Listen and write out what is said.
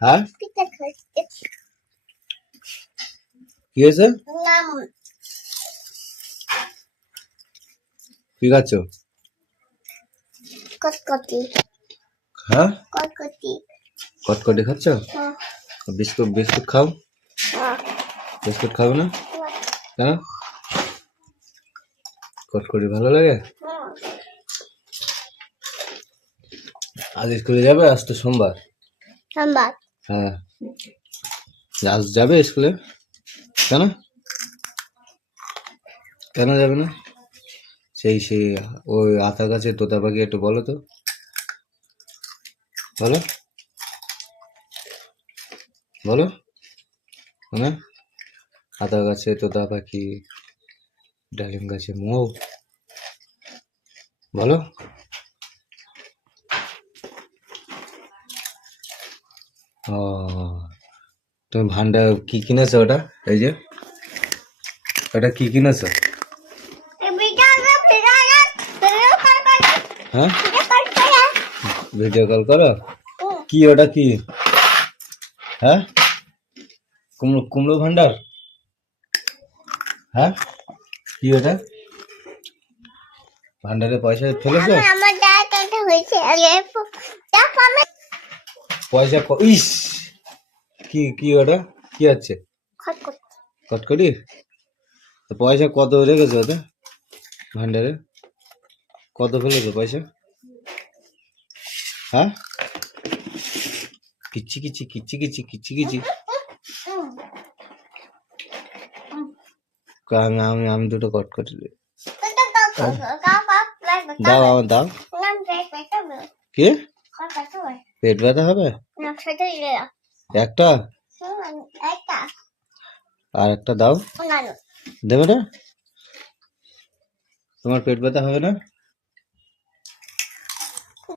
হ্যাঁ? কি হয়েছে? কি খাচ্ছ? কটকটি। হ্যাঁ? কটকটি। কটকটি খাচ্ছ? হ্যাঁ। বিস্কুট বিস্কুট খাও? হ্যাঁ। বিস্কুট খাবে না? কেন? কটকটি ভালো লাগে? হ্যাঁ। আজ স্কুলে যাবে? আজ তো সাম্বার। হ্যাঁ। আজ যাবে স্কুলে? কেন? কেন যাবে না? সেই সেই ওই আতার কাছে তোতা পাখি একটু বলো তো। বলো। বলো। হ্যাঁ আতার গাছে তোতা পাখি, ডালিম গাছে মৌ। বলো। ও তুমি ভান্ডার কি কিনেছো ওটা? এই যে ওটা কি কিনেছো? হ্যাঁ? ভিডিও কল করো। কি ওটা কি? হ্যাঁ? কুমড়ো কুমড়ো ভান্ডার? হ্যাঁ? কি ওটা? ভান্ডারে পয়সা ফেলেছো? আমার হয়েছে পয়সা ক- ইস! কি কি ওটা? কি আছে? কটকটি তো পয়সা কত রেখেছো ওটা ভান্ডারে? কত ফেলেছো পয়সা? হ্যাঁ? কিচ্ছি কিচ্ছি কিচ্ছি কিচ্ছি কিচ্ছি কারণ আমি আমি দুটো কটকটি। দাও দাও কি? পেট ব্যথা হবে? একটা? আর একটা দাও। দেবে না? তোমার পেট ব্যথা হবে না?